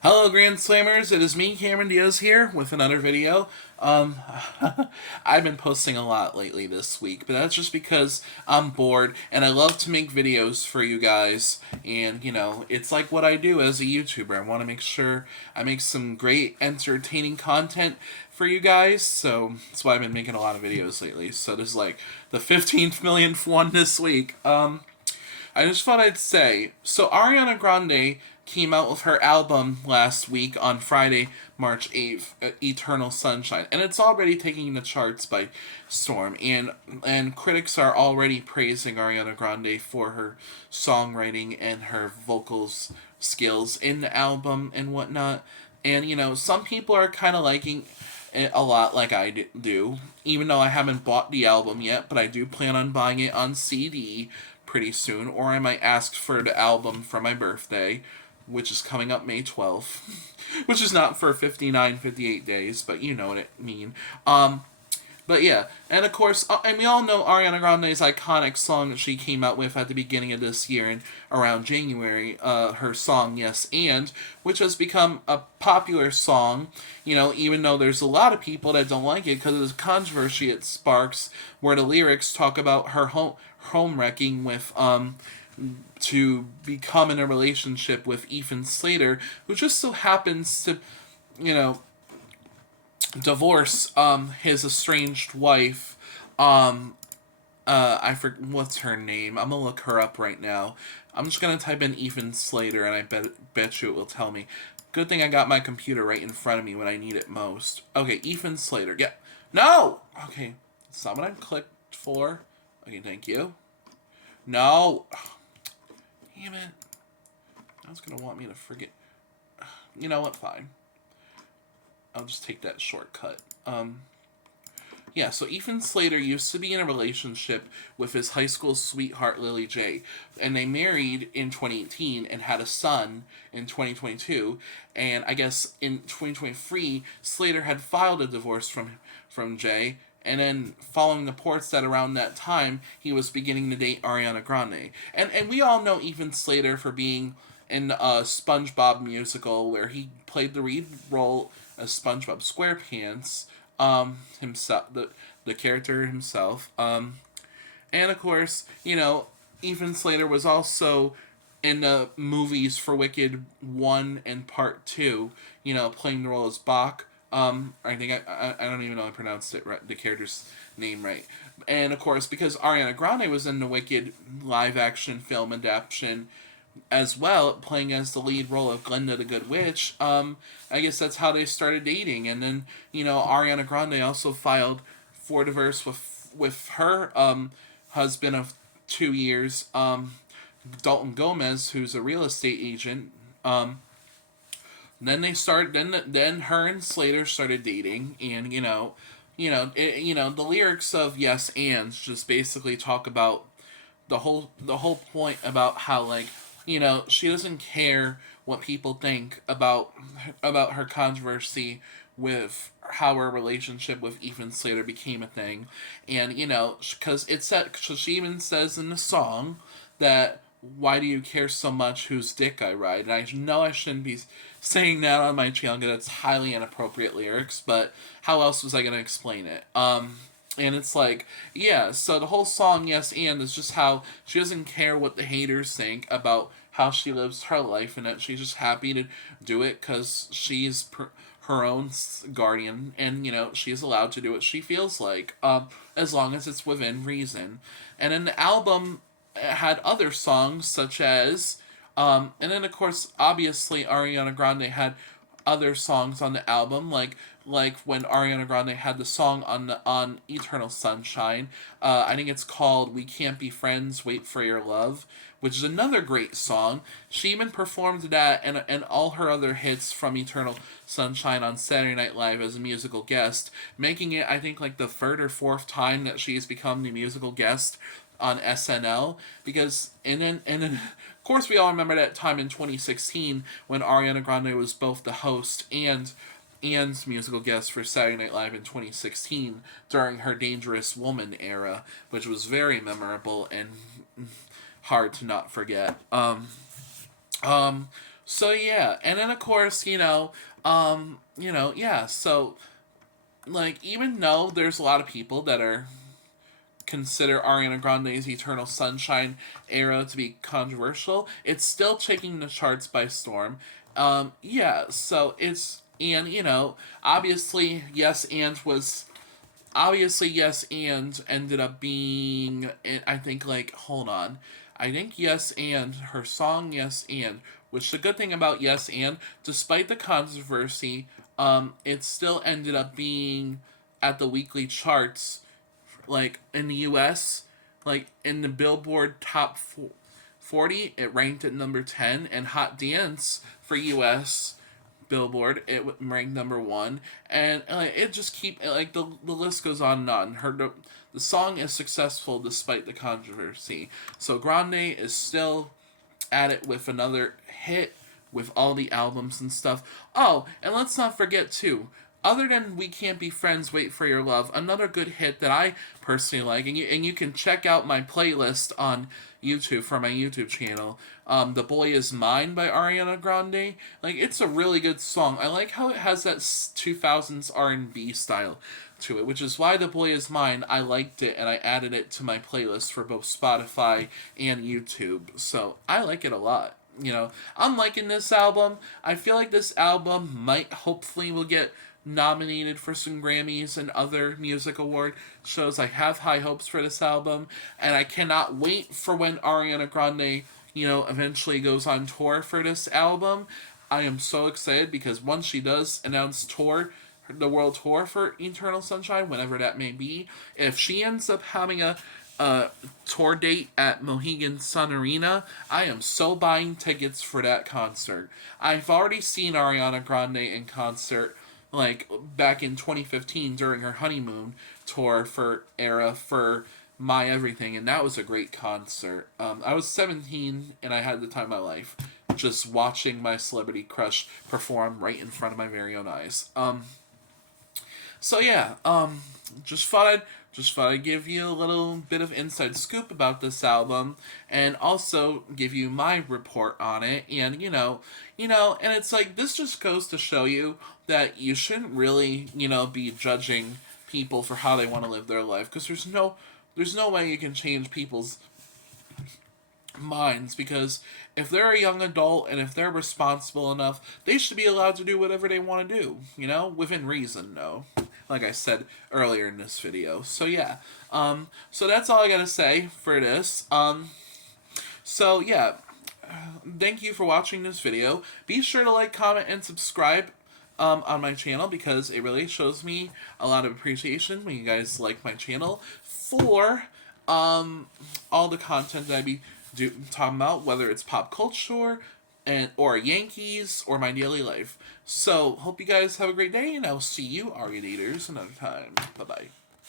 Hello, Grand Slammers. It is me, Cameron Diaz, here with another video. Um, I've been posting a lot lately this week, but that's just because I'm bored and I love to make videos for you guys. And, it's like what I do as a YouTuber. I want to make sure I make some great, entertaining content for you guys. So that's why I've been making a lot of videos lately. So this is like the 15th millionth one this week. I just thought I'd say so. Ariana Grande came out with her album last week on Friday, March 8th, Eternal Sunshine, and it's already taking the charts by storm. And critics are already praising Ariana Grande for her songwriting and her vocals skills in the album and whatnot. And some people are kind of liking it a lot, like I do, even though I haven't bought the album yet, but I do plan on buying it on CD pretty soon, or I might ask for the album for my birthday, which is coming up May 12th, which is not for 59, 58 days, but you know what I mean. But yeah, and of course, and we all know Ariana Grande's iconic song that she came out with at the beginning of this year and around January, her song "Yes and," which has become a popular song. Even though there's a lot of people that don't like it because of the controversy it sparks, where the lyrics talk about her home wrecking with to become in a relationship with Ethan Slater, who just so happens to, you know, divorce his estranged wife. Um, I forget what's her name. I'm gonna look her up right now. I'm just gonna type in Ethan Slater, and I bet you it will tell me. Good thing I got my computer right in front of me when I need it most. Okay, Ethan Slater. Yeah. No. Okay, that's not what I clicked for. Okay, thank you. No. Damn it. I was gonna want me to forget. You know what? Fine. I'll just take that shortcut. Yeah, so Ethan Slater used to be in a relationship with his high school sweetheart Lily J, and they married in 2018 and had a son in 2022. And I guess in 2023, Slater had filed a divorce from Jay, and then following the reports that around that time he was beginning to date Ariana Grande. And we all know Ethan Slater for being in a SpongeBob musical where he played the lead role as SpongeBob SquarePants, himself, the character himself. And of course, Ethan Slater was also in the movies for Wicked 1 and Part 2, playing the role as Bach. I think I don't even know I pronounced it right, the character's name right. And of course, because Ariana Grande was in the Wicked live action film adaptation as well, playing as the lead role of Glenda the Good Witch, I guess that's how they started dating. And then, Ariana Grande also filed for divorce with her husband of 2 years, Dalton Gomez, who's a real estate agent. Then they started. Then her and Slater started dating, and the lyrics of "Yes and" just basically talk about the whole point about how, like, she doesn't care what people think about her controversy with how her relationship with Ethan Slater became a thing. And because it said, cause she even says in the song that, why do you care so much whose dick I ride? And I know I shouldn't be saying that on my channel because that's highly inappropriate lyrics, but how else was I going to explain it? And it's like, yeah, so the whole song, Yes and, is just how she doesn't care what the haters think about how she lives her life, and that she's just happy to do it because she's her own guardian, and she's allowed to do what she feels like, as long as it's within reason. And then the album had other songs such as, and then of course, obviously, Ariana Grande had other songs on the album, like when Ariana Grande had the song on Eternal Sunshine. I think it's called "We Can't Be Friends, Wait for Your Love," which is another great song. She even performed that and all her other hits from Eternal Sunshine on Saturday Night Live as a musical guest, making it, I think, like the third or fourth time that she's become the musical guest on SNL. Because and then of course we all remember that time in 2016 when Ariana Grande was both the host and musical guest for Saturday Night Live in 2016 during her Dangerous Woman era, which was very memorable and hard to not forget. Um, So yeah, and then of course, yeah. So like, even though there's a lot of people that are consider Ariana Grande's Eternal Sunshine era to be controversial, it's still taking the charts by storm. Yeah, so it's, and obviously Yes and ended up being, I think, like, hold on, I think Yes and her song Yes and, which the good thing about Yes and, despite the controversy, it still ended up being at the weekly charts, like in the US, like in the Billboard Top 40, it ranked at number 10, and Hot Dance for US Billboard, it ranked number 1, and it just keep, like, the list goes on and on. The song is successful despite the controversy. So Grande is still at it with another hit with all the albums and stuff. Oh, and let's not forget too, other than We Can't Be Friends, Wait for Your Love, another good hit that I personally like, and you can check out my playlist on YouTube for my YouTube channel, The Boy Is Mine by Ariana Grande. Like, it's a really good song. I like how it has that 2000s R&B style to it, which is why The Boy Is Mine, I liked it, and I added it to my playlist for both Spotify and YouTube. So I like it a lot. I'm liking this album. I feel like this album might, hopefully, will get nominated for some Grammys and other music award shows. I have high hopes for this album, and I cannot wait for when Ariana Grande, eventually goes on tour for this album. I am so excited because once she does announce the world tour for Eternal Sunshine, whenever that may be, if she ends up having a tour date at Mohegan Sun Arena, I am so buying tickets for that concert. I've already seen Ariana Grande in concert, like back in 2015 during her honeymoon tour for My Everything, and that was a great concert. I was 17 and I had the time of my life just watching my celebrity crush perform right in front of my very own eyes. So yeah, just thought I'd give you a little bit of inside scoop about this album, and also give you my report on it. And and it's like, this just goes to show you that you shouldn't really, be judging people for how they want to live their life, because there's no way you can change people's minds, because if they're a young adult and if they're responsible enough, they should be allowed to do whatever they want to do, within reason, though, like I said earlier in this video. So yeah, so that's all I gotta say for this. So yeah, thank you for watching this video. Be sure to like, comment, and subscribe on my channel, because it really shows me a lot of appreciation when you guys like my channel for all the content that I be talking about, whether it's pop culture or Yankees or my daily life. So hope you guys have a great day, and I'll see you Arianators another time. Bye bye.